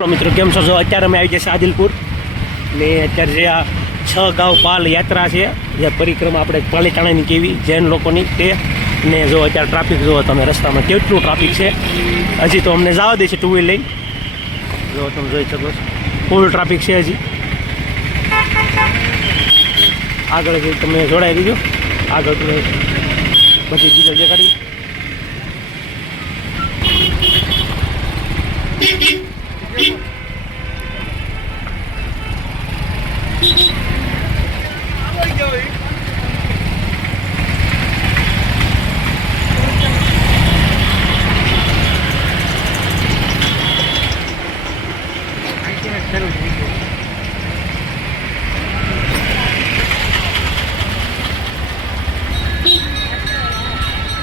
મિત્રો કેમ છો? અત્યારે અમે આવી જશે આદિલપુર ને અત્યારે જે આ 6 ગાંવ પાલ યાત્રા છે જે પરિક્રમા આપણે પાલિતાણાની કેવી જૈન લોકોની તે ને જો અત્યારે ટ્રાફિક જુઓ તમે રસ્તામાં કેટલું ટ્રાફિક છે. હજી તો અમને જવા દે છે ટુ વ્હીલ લઈ. જો તમે જોઈ શકો છો ફૂલ ટ્રાફિક છે. હજી આગળ જઈ તમે જોડાઈ દીધો. આગળ તમે બધી ડીઝલ દેખાડી.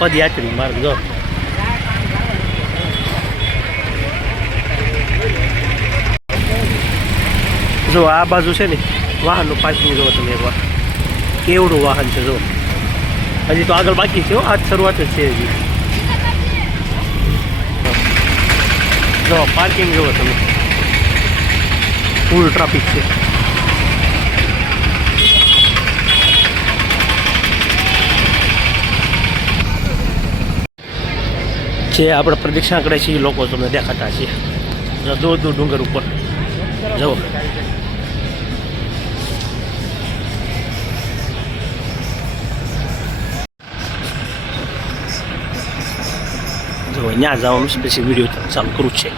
પદયાત્રી માર્ગ જો આ બાજુ છે ને વાહનનું પાર્કિંગ જુઓ તમે એકવાર કેવડું વાહન છે. જો હજી તો આગળ બાકી છે. આજ શરૂઆત જ છે. હજી જો પાર્કિંગ જુઓ તમે ફૂલ ટ્રાફિક છે. જે આપણે પ્રદક્ષિણા કરે છે એ લોકો તમને દેખાતા છે. દૂર દૂર ડુંગર ઉપર જુઓ. જો અહીંયા જવાનું સ્પેશિયલ વિડીયો ચાલુ કરું છે.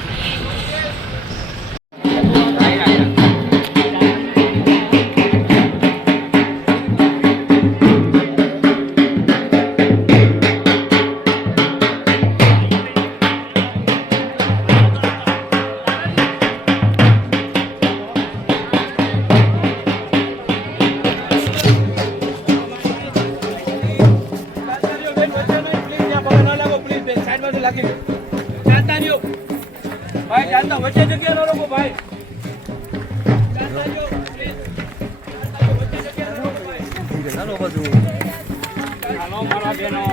ભાઈ ચાલતા વચ્ચે જગ્યા ન રોકો ભાઈ. ચાલો બધું હાલો મારા બેનો.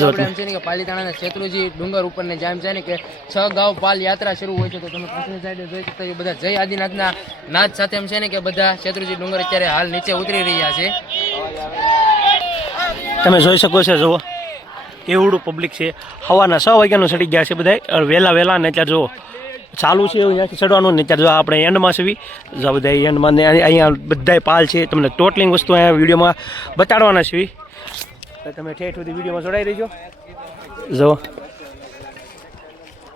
આપણે એમ છે ને કે પાલિતાણાના શેત્રુજી ડુંગર ઉપર ને જેમ છે ને કે 6 ગાંવ પાલ યાત્રા શરૂ હોય છે. તો તમે પાછળની સાઈડે જોઈ શકતા છો બધા જય આદિનાથના નાદ સાથે એમ છે ને કે બધા શેત્રુજી ડુંગર અત્યારે હાલ નીચે ઉતરી રહ્યા છે. તમે જોઈ શકો છો. જુઓ કેવડું પબ્લિક છે. સવારના 6 વાગ્યાનું ચડી ગયા છે બધા વહેલા ને અત્યારે જુઓ ચાલુ છે અહીંયાથી ચડવાનું ને અત્યારે જો આપણે એન્ડમાં છે જો બધા એન્ડમાં ને અહીંયા બધા પાલ છે. તમને ટોટલિંગ વસ્તુ અહીંયા વિડીયોમાં બતાડવાના છે. તમે ઠેઠ સુધી વિડીયોમાં જોડાઈ રહીજો. જો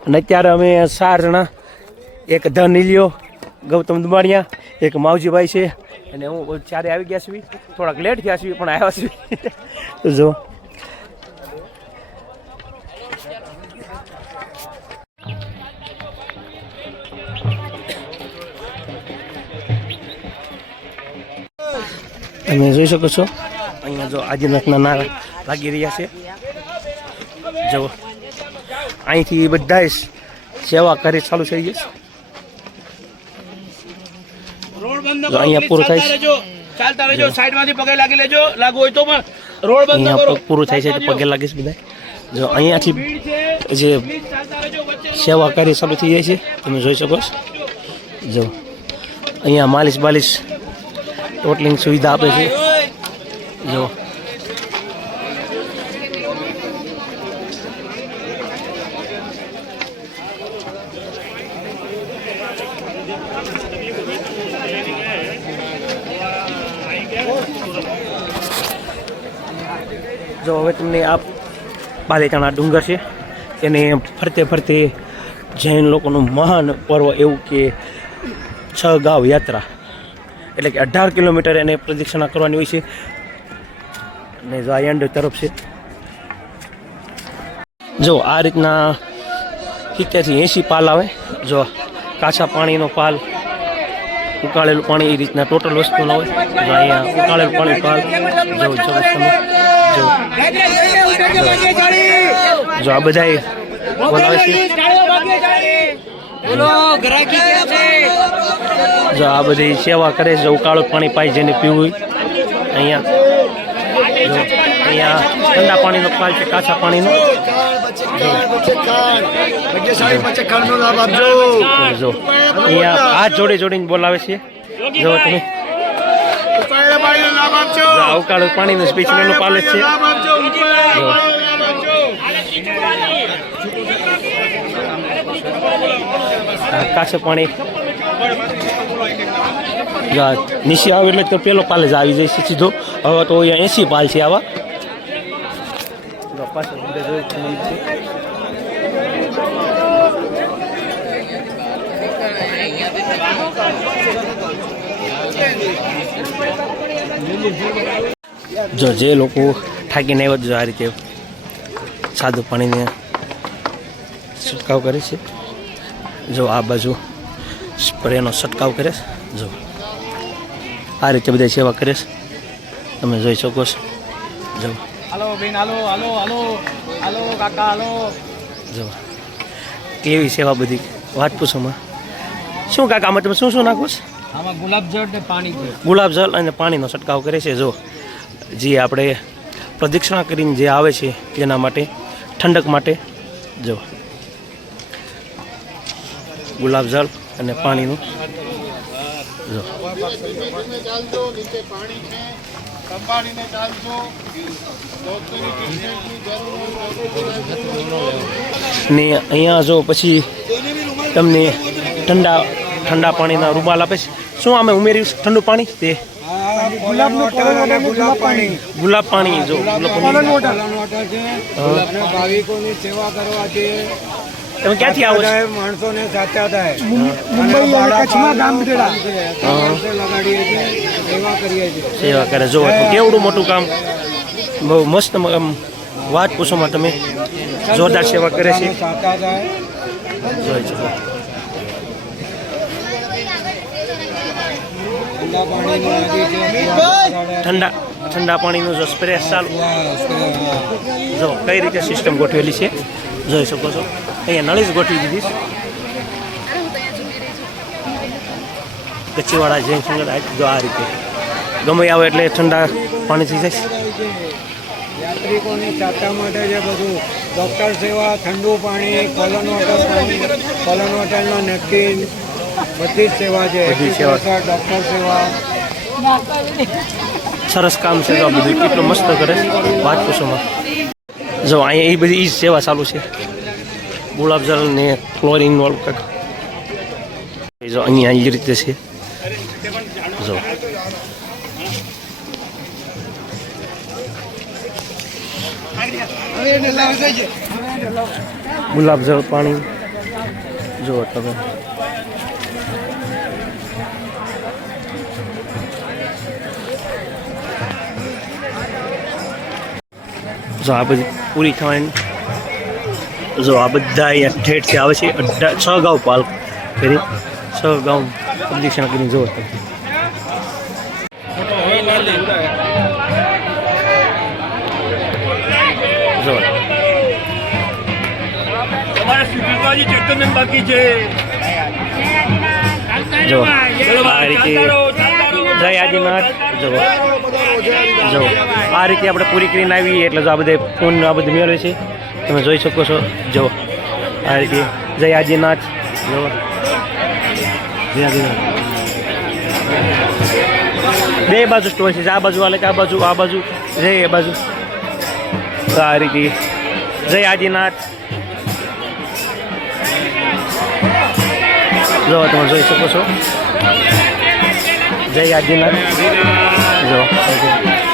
અને અત્યારે અમે 4 જણા, એક ધનિલિયો, ગૌતમ દુમાણિયા, એક માવજીભાઈ છે અને હું ચારે આવી ગયા છીએ. થોડાક લેટ થયા છીએ પણ આવ્યા છીએ. જો તમે જોઈ શકો છો અહીંયા જો આદિનાથના નારા લાગી રહ્યા છે. જો અહીંથી બધા સેવા કાર્ય ચાલુ થઈ જશે. અહીંયા પૂરું થાય છે. ચાલતા રહેજો, સાઈડમાંથી પગે લાગી લેજો. લાગુ હોય તો પણ રોડ બંધ કરો. પૂરું થાય છે તો પગે લાગીશ બધા. જો અહીંયાથી જે સેવા કાર્ય ચાલુ થઈ જાય છે તમે જોઈ શકો છો. જો અહીંયા માલિશ ટોટલિંગ સુવિધા આપે છે. જો હવે તમને આ પાલિતાણા ડુંગર છે એને ફરતે જૈન લોકોનું મહાન પર્વ એવું કે 6 ગાંવ યાત્રા એટલે કે 18 કિલોમીટર એને પ્રદક્ષિણા કરવાની હોય છે. અને જો આ એન્ડ તરફ છે. જો આ રીતના 70 થી 80 પાલ આવે. જો કાચા પાણીનો પાલ ઉકાળેલું પાણી એ રીતના ટોટલ વસ્તુ ન હોય. જો અહીંયા ઉકાળેલું પાણી પાલ જો તમે જો આ બધા બોલાવે છે. જો આ બધી સેવા કરે છે. ઉકાળું પાણી પાઈ જેને પીવું અહીંયા જો અહીંયા ઠંડા પાણીનો પાલ છે, કાચા પાણીનો. જો અહીંયા હાથ જોડીને બોલાવે છે. જો તમે ઉકાળું પાણીનું સ્પેશિયલ એનું પાલે છે. કાચું પાણી નીચે આવે એટલે તો પેલો પાલે જ આવી જાય છે સીધો. હવે તો અહીંયા 80 પાલ છે આવા. જો જે લોકો થાકીને આવ્યા જો આ રીતે સાદું પાણીને છંટકાવ કરે છે. જો આ બાજુ સ્પ્રેનો છંટકાવ કરે છે. જો આ રીતે બધા સેવા કરે છે, તમે જોઈ શકો છો. જો હાલો બેન, હાલો હાલો હાલો હાલો કાકા હાલો. જો કેવી સેવા બધી, વાત પૂછોમાં. શું કાકા આમાં તમે શું નાખો છો? આમાં ગુલાબજળ ને પાણી છે. ગુલાબજળ અને પાણીનો છંટકાવ કરે છે. જો જે આપણે પ્રદક્ષિણા કરીને જે આવે છે તેના માટે, ઠંડક માટે. જો ગુલાબજળ અને પાણીનું. જો ને અહીંયા જો પછી તમને ઠંડા પાણીના રૂમાલ આપે છે. શું અમે ઉમેર્યું છે ઠંડુ પાણી? તે ગુલાબ પાણી. જો ભાવિકોની સેવા કરવાથી તમે ક્યાંથી આવો છો? માણસોને સાચા થાય. મુંબઈ અને કચ્છમાં ગામ લગાડીએ છીએ, સેવા કરીએ છીએ. સેવા કરે. જો કેવડું મોટું કામ, બહુ મસ્ત. વાત પૂછોમાં તમે જોરદાર સેવા કરે છે. સાચા થાય. જોઈ શકો. ઠંડા પાણીનું જો સ્પ્રે ચાલુ. જો કઈ રીતે સિસ્ટમ ગોઠવેલી છે જોઈ શકો છો. અહીંયા નળી જ ગોઠવી દીધી. કચ્છીવાળા જૈન સુંદર જો આ રીતે ગમે આવે એટલે ઠંડા પાણી થઈ જાય. યાત્રિકોની સાચા માટે જે બધું ડૉક્ટર સેવા, ઠંડુ પાણી, કોલન વોટરનો નેપકિન, બધી જ સેવા છે. બધી સેવા. ડૉક્ટર સેવા. સરસ કામ છે. જો બધું કેટલું મસ્ત કરે છે, વાત પૂછોમાં. જો અહીંયા એ બધી એ જ સેવા ચાલુ છે. ગુલાબજળ ને ક્લોરીન વાળું કંઈક. જો અહીંયા એ રીતે છે. જો ગુલાબજળ પાણી. જો તમે જો આ બધી પૂરી થવાની. જો આ બધા અહીંયા ઠેઠથી આવે છે. 6 ગાઉ પાલ કરી, 6 ગાઉ પ્રદક્ષિણા કરીને જોવો તમે. જો જો આ રીતે જય આદિનાથ. જો આ રીતે આપણે પૂરી કરીને આવીએ એટલે જો આ બધે ફોન આ બધું મેળવે છે, તમે જોઈ શકો છો. જો આ રીતે જય આદિનાથ. જો જય આદિનાથ. બે બાજુ સ્ટોર છે. આ બાજુ હાલે કે આ બાજુ, આ બાજુ જય એ બાજુ. તો આ રીતે જય આદિનાથ. જો તમે જોઈ શકો છો. જય આદિનાથ. જો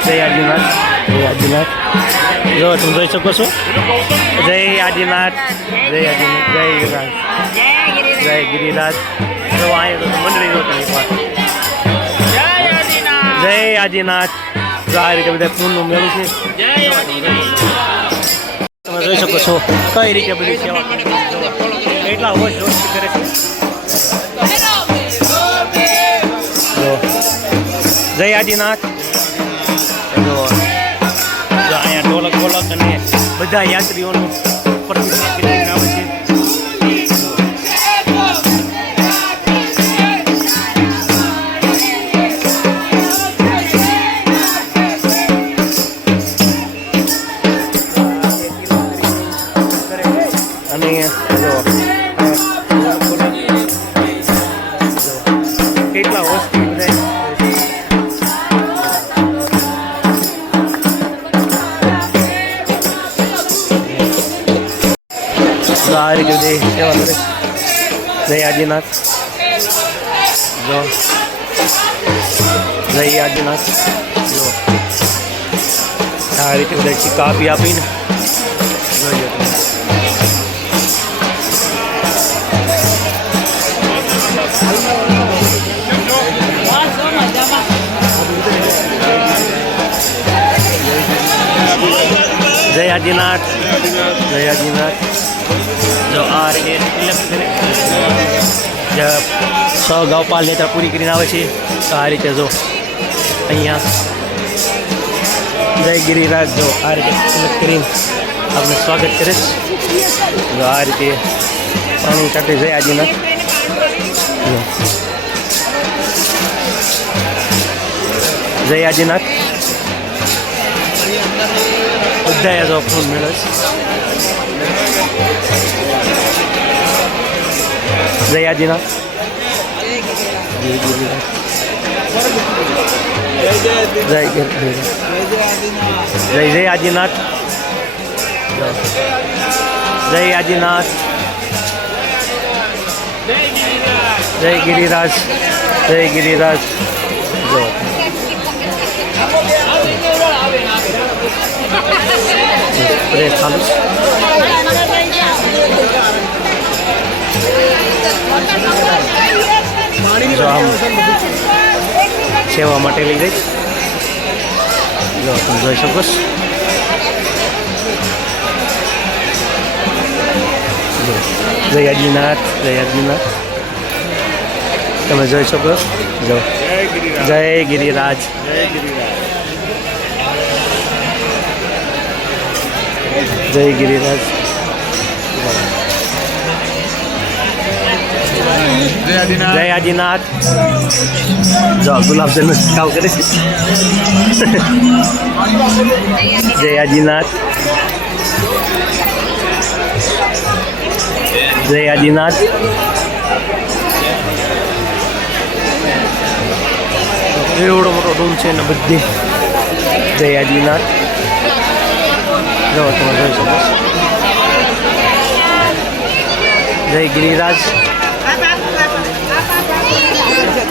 જય આદિનાથ. જય આદિનાથ. જો તમે જોઈ શકો છો. જય આદિનાથ. જય આદિનાથ. જય ગિરિરાજ. જય ગિરિરાજ. જો અહીંયા મંડળી જો તમે જય આદિનાથ. જો આ રીતે બધા ફૂલનું મેળું છે. તમે જોઈ શકો છો કઈ રીતે બધી સેવા કેટલા હોશ જોશથી કરે છે. જય આદિનાથ. જો અહીંયા ઢોલક બોલક અને બધા યાત્રીઓનું પ્રતિષ્ઠિત કરીને આવે છે. અને જો કેટલા વસ્તી બધા આ રીતે બધી સેવા કરે. જય આદિનાથ. જો જય આદિનાથ. જો આ રીતે બધા સિક્કા આપીને જોઈએ તમે. જય આદિનાથ. જય આદિનાથ. જો આ રીતે સો ગૌપાલ નેતા પૂરી કરીને આવે છે. તો આ રીતે જો અહીંયા જય ગિરિરાજ. જો આ રીતે સિલેક્ટ કરીને આપણે સ્વાગત કરે છે. જો આ રીતે પાણી સાથે જય આદિનાથ. જય આદિનાથ. બધા જો ફૂલ મેળવે છે. જય આદિનાથ. જય ગિરિરાજ. જય ગિરિરાજ. જય જય આદિનાથ. જય આદિનાથ. જય ગિરિરાજ. જય ગિરિરાજ. જો પ્રેસ ચાલુ છે. જો આમ સેવા માટે લઈ જઈશ. જો તમે જોઈ શકો છો. જય આદિનાથ. જય આદિનાથ. તમે જોઈ શકો. જો જય ગિરિરાજ. જય ગિરિરાજ. જય આદિનાથ. જો ગુલાબજલનો છંટકાવ કરે છે. જય આદિનાથ. જય આદિનાથ. એવડો મોટો રૂમ છે ને બધી. જય આદિનાથ. જો તમે જોઈ શકો. જય ગિરિરાજ.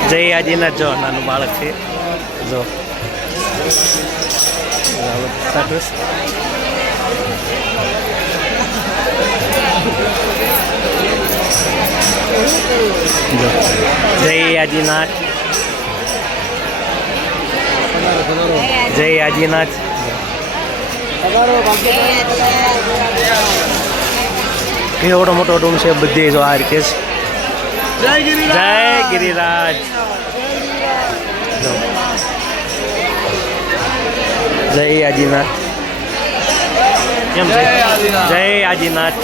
જય આદિનાથ. જો નાનું બાળક છે. જો જય આદિનાથ. જય આદિનાથ. એવડો મોટો રૂમ છે બધી. જો આ રીતે જય ગિરિરાજ. જય આદિનાથ. કેમ છે? જય આદિનાથ.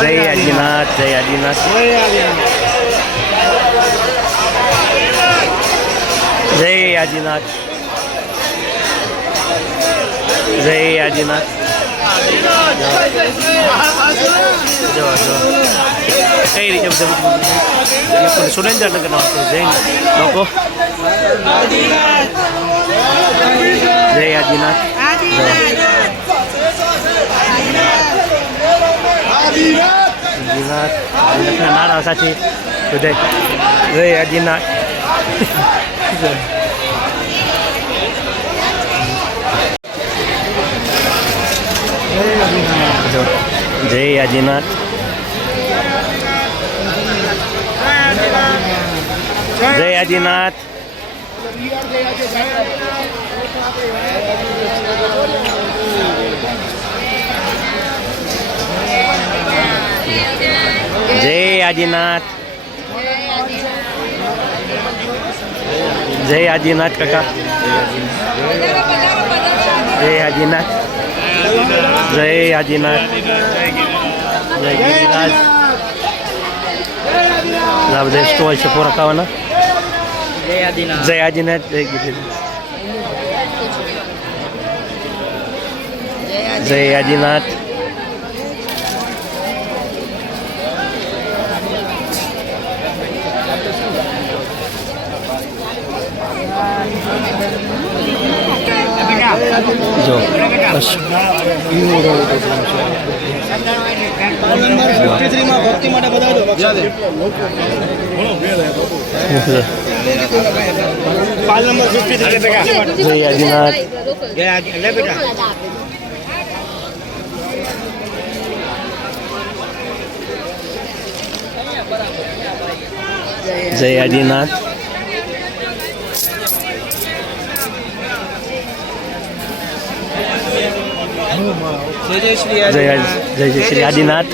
જય આદિનાથ. જય આદિનાથ. જય આદિનાથ. જય આદિનાથ. જો જો કઈ રીતે બધા સુરેન્દ્રનગરના જૈન લોકો. જય આદિનાથ. આદિનાથ નાના સાથી બધા. જય આદિનાથ. જય આદિનાથ. જય આદિનાથ. જય આદિનાથ. જય આદિનાથ કાકા, જય આદિનાથ, જય આદિનાથ, જય ગિરિરાજ. આ બધા સ્ટોલ છે પૂરા ખાવાના. જય આદિનાથ, જય આદિનાથ, જય ગિરિરાજ, જય આદિનાથ. જો બસ જય આદિનાથ. જય આદિનાથ. જય જય શ્રી આદિનાથ.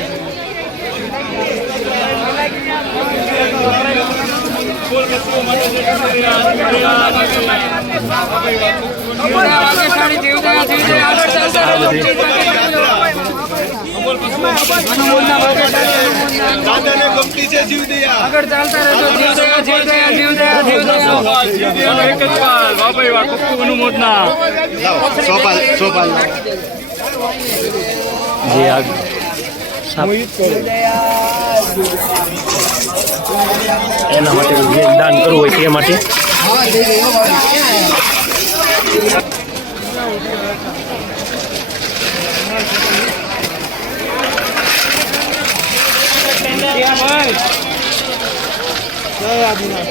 જે આ એના માટે જે દાન કરવું હોય તે માટે.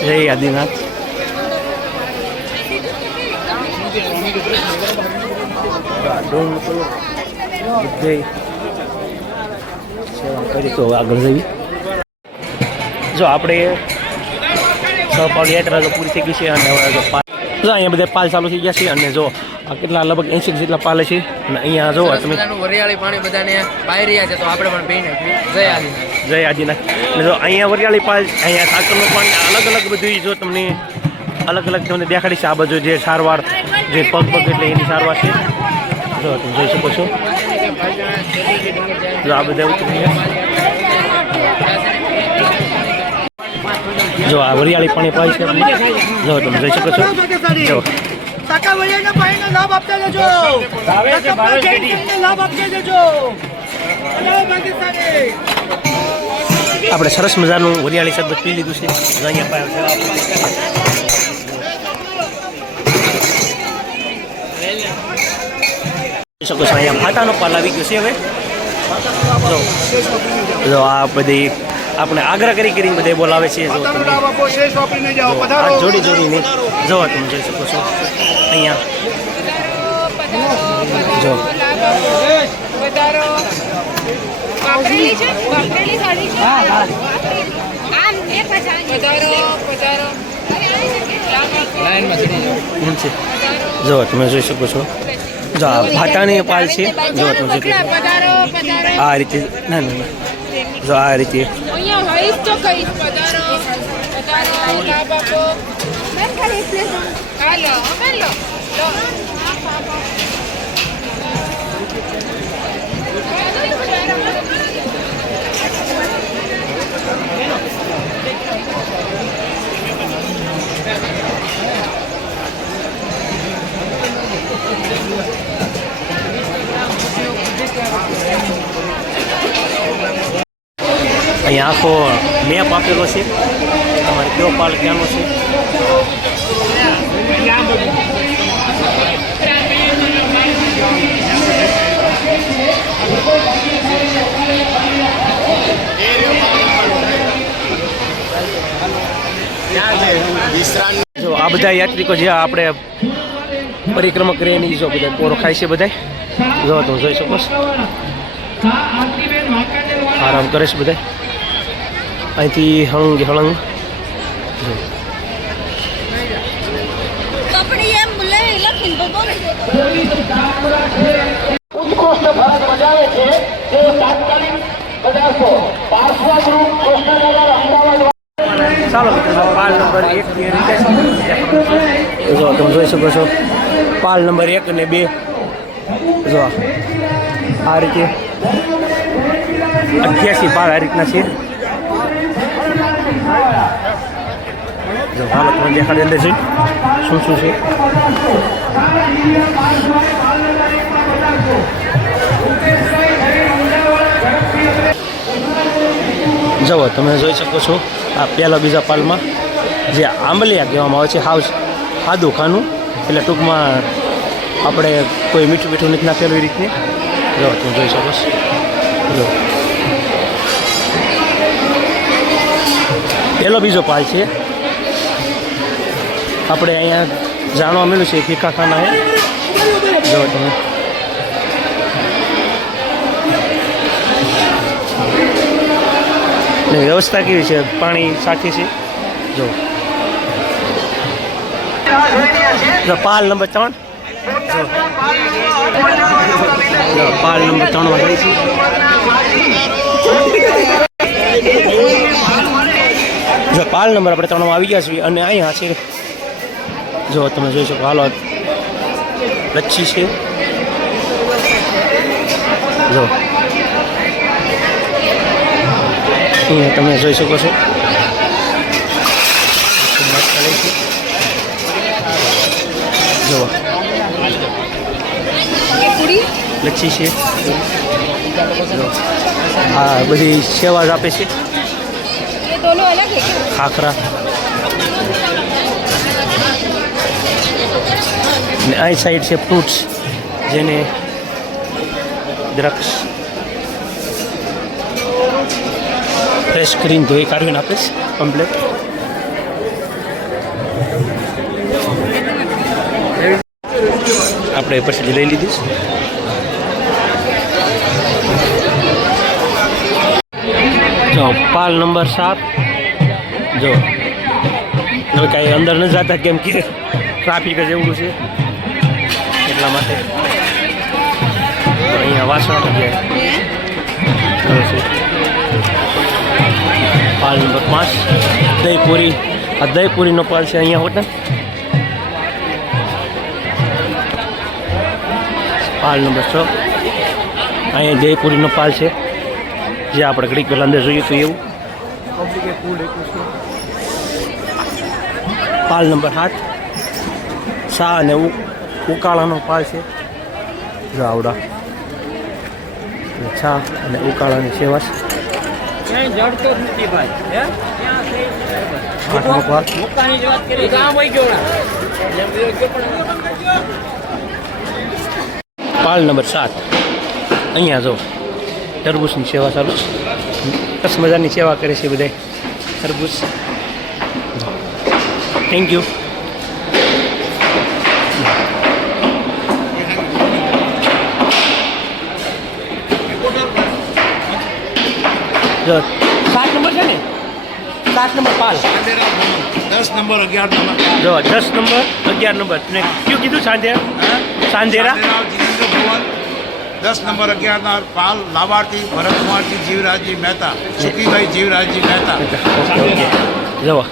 જય આદિનાથ. સેવા કરી તો આગળ જઈએ. જો આપણે 6 પાલ યાત્રા તો પૂરી થઈ ગઈ છે અને હવે જો અહીંયા બધા પાલ ચાલુ થઈ ગયા છે. અને જો આ કેટલા લગભગ 80 જેટલા પાલ છે. અને અહીંયા જો તમે વરિયાળી પાણી બધાને પાઈ રહ્યા છે તો આપણે પણ પી નાખીએ. જય આદિનાથ, જય આદિનાથ. અને જો અહીંયા વરિયાળી પાલ, અહીંયા સાકરનું પાણી, અલગ અલગ બધું જો તમને અલગ અલગ તમને દેખાડી છે. આ બધું જે સારવાર, જે પગ એટલે એની સારવાર છે. જો તમે જોઈ શકો છો. જો આ બધા ઉતરી જો આ વરિયાળી પાણી પાય છે. જો તમે જોઈ શકો છો. જો આપણે સરસ મજાનું વરિયાળી શરબત પી લીધું છે. અહીંયા પાય છે. શકો છો અહીંયા ફાટાનો પાલ આવી ગયો છે. હવે જો આ બધી આપણે આગ્રહ કરીને બધે બોલાવે છે. જો તમે હાથ જોડી જોડીને જો તમે જોઈ શકો છો. અહીંયા જો જો તમે જોઈ શકો છો. જો આ ભાટાની પાલ છે. જો તમે જોઈ શકો આ રીતે. ના ના ના, જો આ રીતે અહીંયા આખો મેપ આપેલો છે. તમારે કયો પાલ ક્યાંનો છે. જો આ બધા યાત્રિકો જે આપણે પરિક્રમા કરીએ એની જો બધા પોરો ખાય છે. બધા જો તમે જોઈ શકો છો. આરામ કરે છે બધા. અહીંથી હળંગ હળંગ ઉત્કૃષ્ટ ફરજ બજાવે છે જે તાત્કાલિક 50 પાર્શ્વ ગ્રુપ કૃષ્ણનગર અમદાવાદ ચાલો મિત્રો પાલ નંબર 1 ની રીતે જો તમે જોઈ શકો છો પાલ નંબર 1 અને 2 જો આ રીતે 88 પાલ આ રીતના છે જો હાલો તમને દેખાડી અંદર છે શું શું છે જુઓ તમે જોઈ શકો છો આ પહેલા બીજા પાલમાં જે આંબલિયા કહેવામાં આવે છે હાવ સાદું ખાનું એટલે ટૂંકમાં આપણે કોઈ મીઠું મીઠું નથી નાખેલું એ રીતની જો તમે જોઈ શકો છો જો પહેલો બીજો પાલ છે આપણે અહીંયા જાણવા મળ્યું છે ફીકા ખાના હે જો તમે ને વ્યવસ્થા કેવી છે પાણી સાથે છે જો પાલ નંબર 3 જો પાલ નંબર 3 માં જાય છે જો પાલ નંબર આપણે 3 માં આવી ગયા છીએ અને અહીંયા છે જો તમે જોઈ શકો હાલો લચ્છી છે જો અહીંયા તમે જોઈ શકો છો જો લચ્છી છે હા બધી સેવા જ આપે છે ખાખરા ને આ સાઈડ છે ફ્રૂટ્સ જેને દ્રાક્ષ ફ્રેશ કરીને ધોઈ કાઢીને આપે છે કમ્પ્લેટ આપણે પછી લઈ લીધી જો પાલ નંબર 7 જો હવે કાંઈ અંદર ન જતા કેમ કે ટ્રાફિક જ એવું છે એટલા માટે અહીંયા વાસણ ગયા પાલ નંબર 5 દહીંપુરી આ દહીંપુરીનો પાલ છે અહીંયા હોટલ પાલ નંબર 6 અહીંયા દહીંપુરીનો પાલ છે જે આપણે ઘડીક પહેલાં અંદર જોઈએ તો એવું પાલ નંબર 7 શા અને ઉકાળાનો પાલ છે જો આવડા ચા અને ઉકાળાની સેવા છે આઠમો પાલ પાલ નંબર 7 અહીંયા જો તરબૂચની સેવા ચાલુ સરસ મજાની સેવા કરે છે બધા તરબૂચ થેન્ક યુ જો 7 નંબર છે ને 7 નંબર પાલ 10 નંબર 11 નંબર જો 10 નંબર 11 નંબર ને કયું કીધું સાંધેરા 10 નંબર 11 ના પાલ લાભાર્થી ભરતકુમારજી જીવરાજજી મહેતા સુખીભાઈ જીવરાજજી મહેતા ઓકે જવા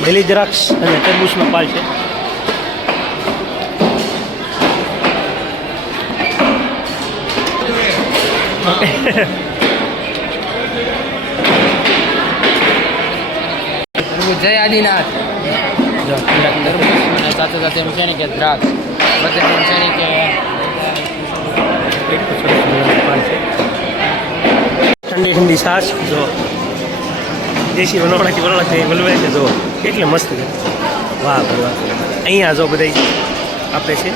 બેલી દ્રાક્ષ અને તરબૂચનો પાલ છે જય આદિનાથ સાથે સાથે એમ છે ને કે દ્રાક્ષ બધા એમ છે ને કે ઠંડી ઠંડી છાશ જો દેશી બનાવડાથી બનાવડાથી વલવે છે જો કેટલી મસ્ત છે વાહ ભાઈ વાહ અહીંયા જો બધા આપે છે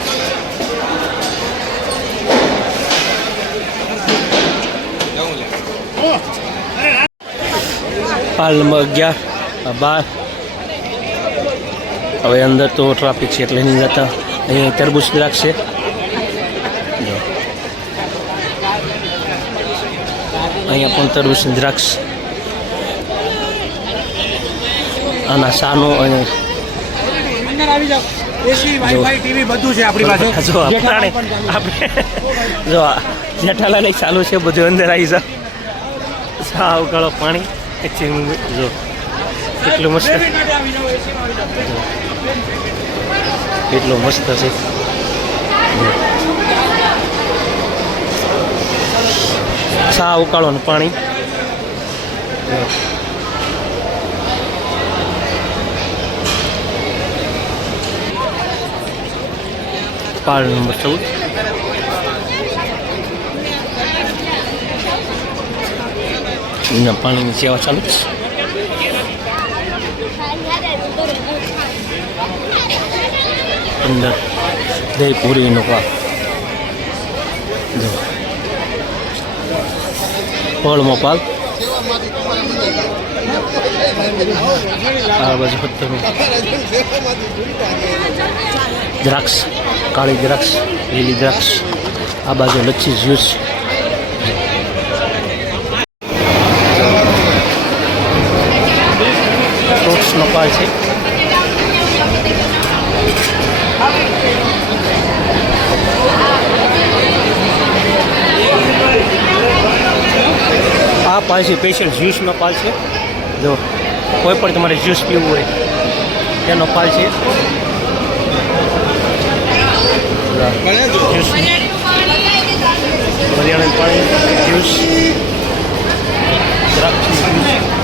પાલ નંબર 11 12 હવે અંદર તો ટ્રાફિક છે એટલે નહીં જતા અહીંયા તરબૂચ દ્રાક્ષ છે અહીંયા પણ તરબૂચની દ્રાક્ષ આના સાનો અને અંદર આવી જાઓ એસી વાઈફાઈ ટીવી બધું છે આપણી પાસે જો આપણે જો જેઠાલાલ ચાલુ છે બધું અંદર આવી જાવ સાવ ઉકાળો પાણી જો કેટલું મસ્ત કેટલું મસ્ત છે સાવ ઉકાળોનું પાણી પાળ નંબર 14 પાણીની સેવા ચાલુ છે અંદર દહીં પૂરીનો પાક જો ફળમાં પાક આ બાજુ દ્રાક્ષ કાળી દ્રાક્ષ લીલી દ્રાક્ષ આ બાજુ લચ્છી જ્યુસ ફ્રૂટ્સનો પાલ છે આ પાલ છે સ્પેશિયલ જ્યુસનો પાલ છે જો કોઈ પણ તમારે જ્યુસ પીવું હોય તેનો પાલ છે જ્યુસ વરિયાળીનું પાણી જ્યુસ દ્રાક્ષનું જ્યુસ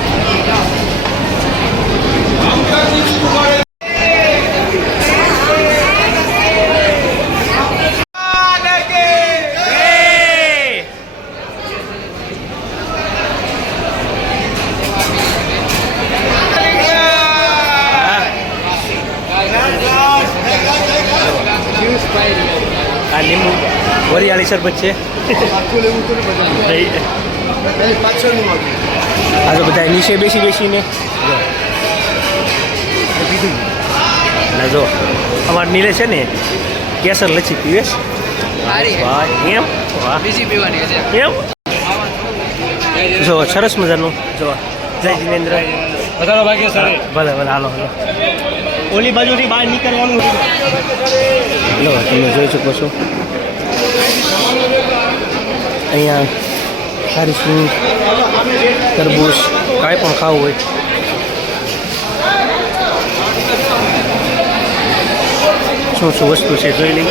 આ લીંબુ વરિયાળી શરબત છે આ તો બધા નીચે બેસીને જો અમારે નીલે છે ને કેસર લચ્છી પીવે વાહ એમ વાહ બીજી પીવાની છે એમ જો સરસ મજાનું જો જય જીનેન્દ્ર વધારો ભાગ્ય સારી ભલે ભલે હાલો હાલો ઓલી બાજુથી બહાર નીકળવાનું લો તમે જોઈ શકો છો અહીંયા સારી સિંગ તરબૂચ કાંઈ પણ ખાવું હોય શું શું વસ્તુ છે જોઈ લઈ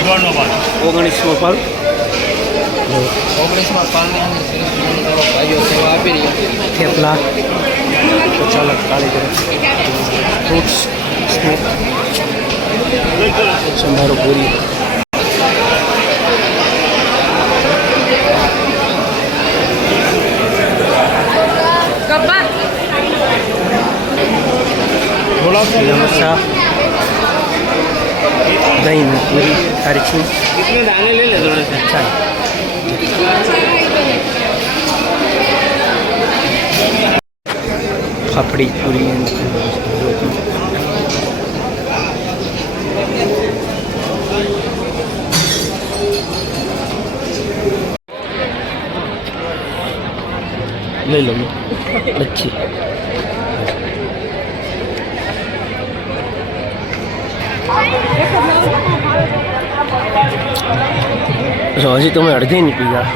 19નો પાલ 19માં પાલની અંદર ભાઈઓ સેવા આપી રહી થેપલા તો ચાલો કાળી ગરમ ફ્રૂટ્સ સ્નેક સંભારો પૂરી મરચા દહીં પૂરી સારી છું ચાલો ફાફડી પૂરી લઈ લો લચ્છી હજી તમે અડધી નહીં પીધા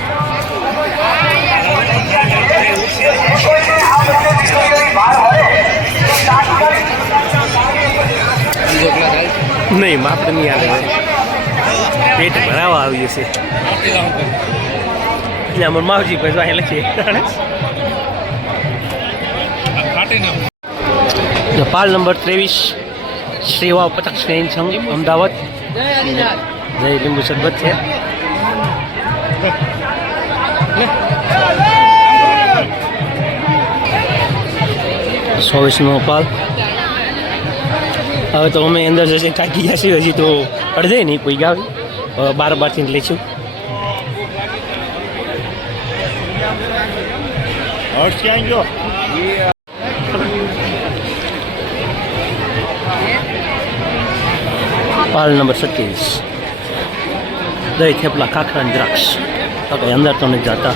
નહીં માત્ર નહીં આવે પેટ ભરાવા આવી જશે એટલે અમારે માવજી પછી અહીં લખીએ પાલ નંબર 23 સેવા પતક સ્નેહ સંઘ અમદાવાદ જય લીંબુ શરબત છે 24નો પાલ હવે તો અમે અંદર જશે કાઢી ગયા છીએ હજી તો અડધે નહીં કોઈ ગાવ 12 લઈશું હર્ષ ક્યાં ગયો પાલ નંબર 27 દહીં થેપલા ખાખરા દ્રાક્ષ ઓકે અંદર તો નથી જતા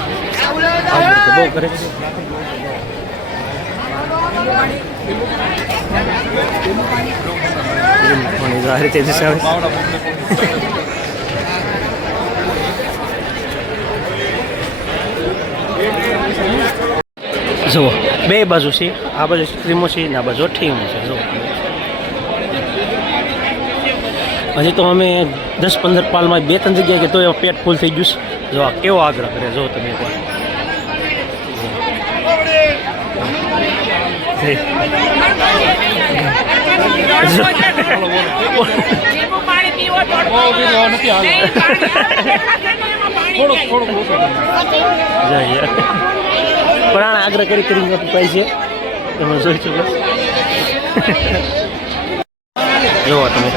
તો બહુ કરે છે આ રીતે જશે હવે જુઓ બે બાજુ છે, આ બાજુ ક્રીમો છે ને આ બાજુ ઠીમો છે. જુઓ હજી તો અમે 10-15 પાલમાં 2-3 જગ્યાએ કે તો એ પેટ ફૂલ થઈ ગયું છે. જો આ કેવો આગ્રહ કરે જો તમે પણ આગ્રહ કરી કરીને પાય છે તમે જોઈ શકો. જોવો તમે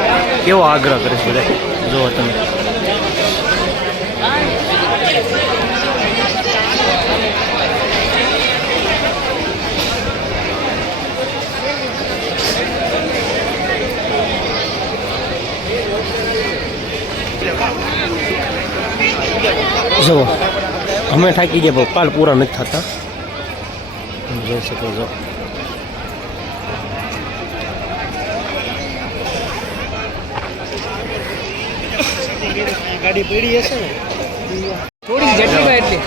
કેવો આગ્રહ કરે છે બધા. જોવો તમે જુઓ અમે થાકી ગયા પાલ પૂરા નથી થતા. તમે જોઈ શકો છો. ગાડી પડી હશે ને થોડી જેટલી હોય એટલી.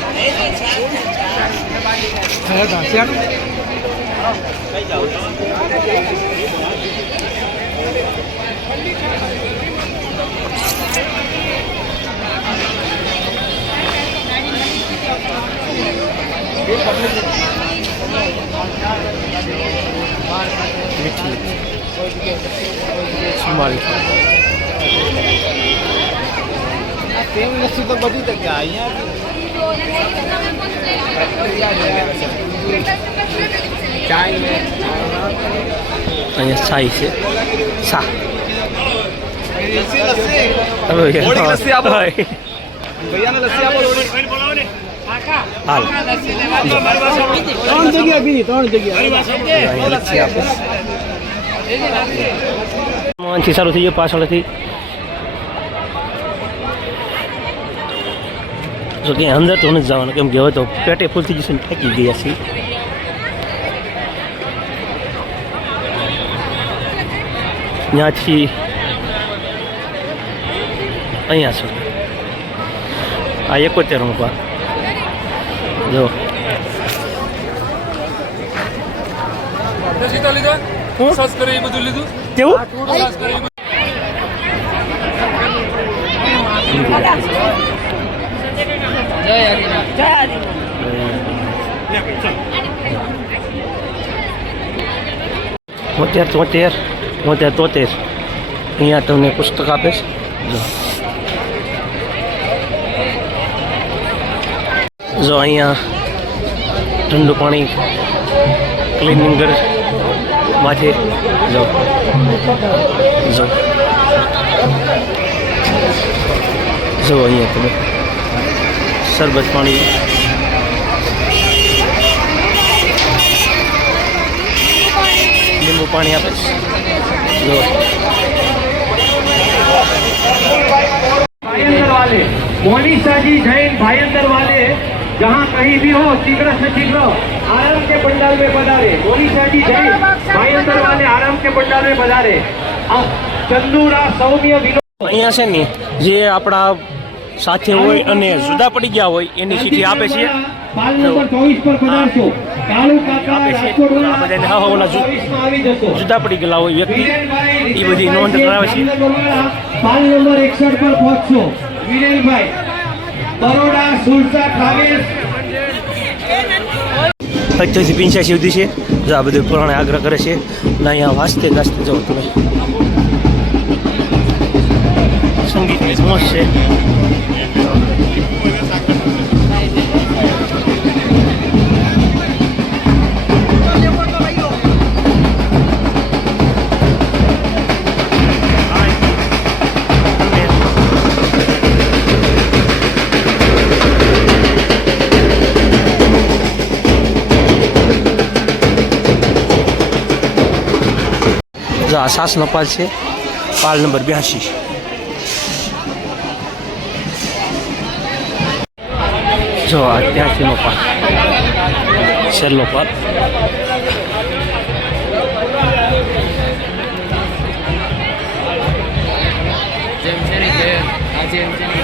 તો બધી જગ્યા અહીંયા છાઈ છે સા હાલ 3 જગ્યા બીજી 3 જગ્યા મોહનથી સારું થઈ ગયું પાછળથી. જો કે અંદર તો નથી જવાનું કેમ કે હવે તો પેટે ફૂલ થઈ જશે ને થાકી ગયા છીએ. ત્યાંથી અહીંયા સુધી આ 71 પાર. જો કેવું તોતેર અહીંયા તમને પુસ્તક આપે છે. જો અહીંયા ઠંડુ પાણી ક્લિનિંગ કરે માથે. જો જો જો અહીંયા તમે શરબત પાણી લીંબુ પાણી આપે છે. જો भाईंदर वाले मोनिशा जी जैन भाईंदर वाले जहाँ कहीं भी हो शीघ्र से शीघ्र आराम के पंडाल में पधारे. मोनिशा जी जैन भाईंदर वाले आराम के पंडाल में पधारे. चंदूरा सौम्य विनोद અહીંયા છે ને જે આપણા સાથે હોય અને જુદા પડી ગયા હોય એની ચીઠી આપે છે. पाल नंबर 24 पर पधारशो. कालू काका આપે છે રાજકોટ આ બધાને હા ઓલા 24 માં આવી જશો. જુદા પડી ગયેલા હોય વ્યક્તિ એ બધી નોંધ કરાવે છે. पाल नंबर 61 पर पहुंचो. विरेलभाई बरोड़ा सुलसा ट्रावेल्स 85 થી 85 સુધી છે. જો આ બધું પુરાણે આગ્રહ કરે છે ને અહીંયા વાંચતે ગાજતે જાઓ તમે. સંગીતની મોજ છે. જો આ સાસનો પાલ છે, પાલ નંબર 82. જો આ 83નો પાલ, છેલ્લો પાલ. જેમ છે ને કે આજે એમ છે ને